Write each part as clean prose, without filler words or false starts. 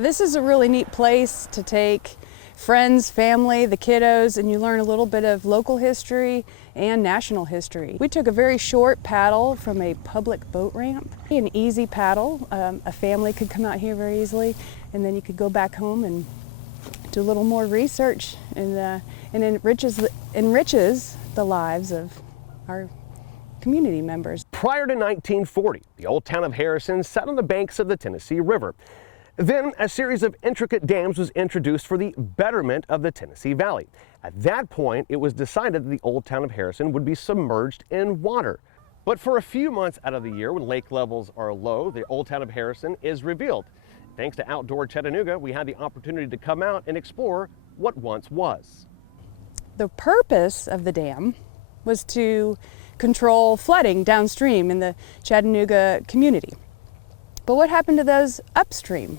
This is a really neat place to take friends, family, the kiddos, and you learn a little bit of local history and national history. We took a very short paddle from a public boat ramp, an easy paddle. A family could come out here very easily, and then you could go back home and do a little more research, and enriches the lives of our community members. Prior to 1940, the old town of Harrison sat on the banks of the Tennessee River. Then a series of intricate dams was introduced for the betterment of the Tennessee Valley. At that point, it was decided that the old town of Harrison would be submerged in water. But for a few months out of the year, when lake levels are low, the old town of Harrison is revealed. Thanks to Outdoor Chattanooga, we had the opportunity to come out and explore what once was. The purpose of the dam was to control flooding downstream in the Chattanooga community. But what happened to those upstream?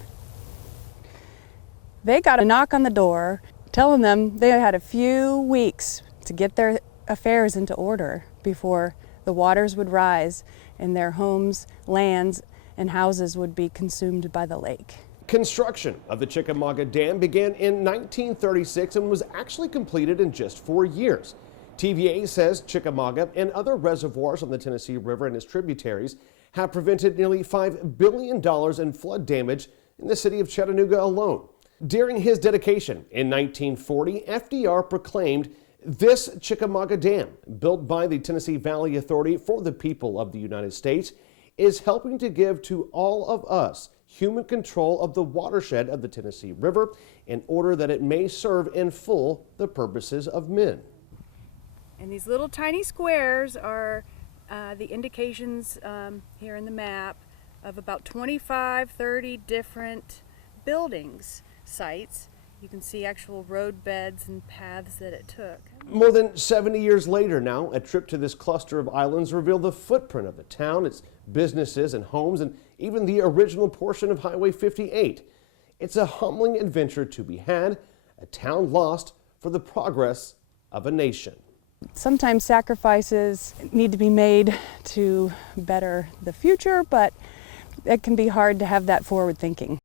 They got a knock on the door telling them they had a few weeks to get their affairs into order before the waters would rise and their homes, lands, and houses would be consumed by the lake. Construction of the Chickamauga Dam began in 1936 and was actually completed in just 4 years. TVA says Chickamauga and other reservoirs on the Tennessee River and its tributaries have prevented nearly $5 billion in flood damage in the city of Chattanooga alone. During his dedication in 1940, FDR proclaimed this Chickamauga Dam, built by the Tennessee Valley Authority for the people of the United States, is helping to give to all of us human control of the watershed of the Tennessee River in order that it may serve in full the purposes of men. And these little tiny squares are the indications here in the map of about 25, 30 different buildings, sites. You can see actual road beds and paths that it took. More than 70 years later now, a trip to this cluster of islands revealed the footprint of the town, its businesses and homes, and even the original portion of Highway 58. It's a humbling adventure to be had, a town lost for the progress of a nation. Sometimes sacrifices need to be made to better the future, but it can be hard to have that forward thinking.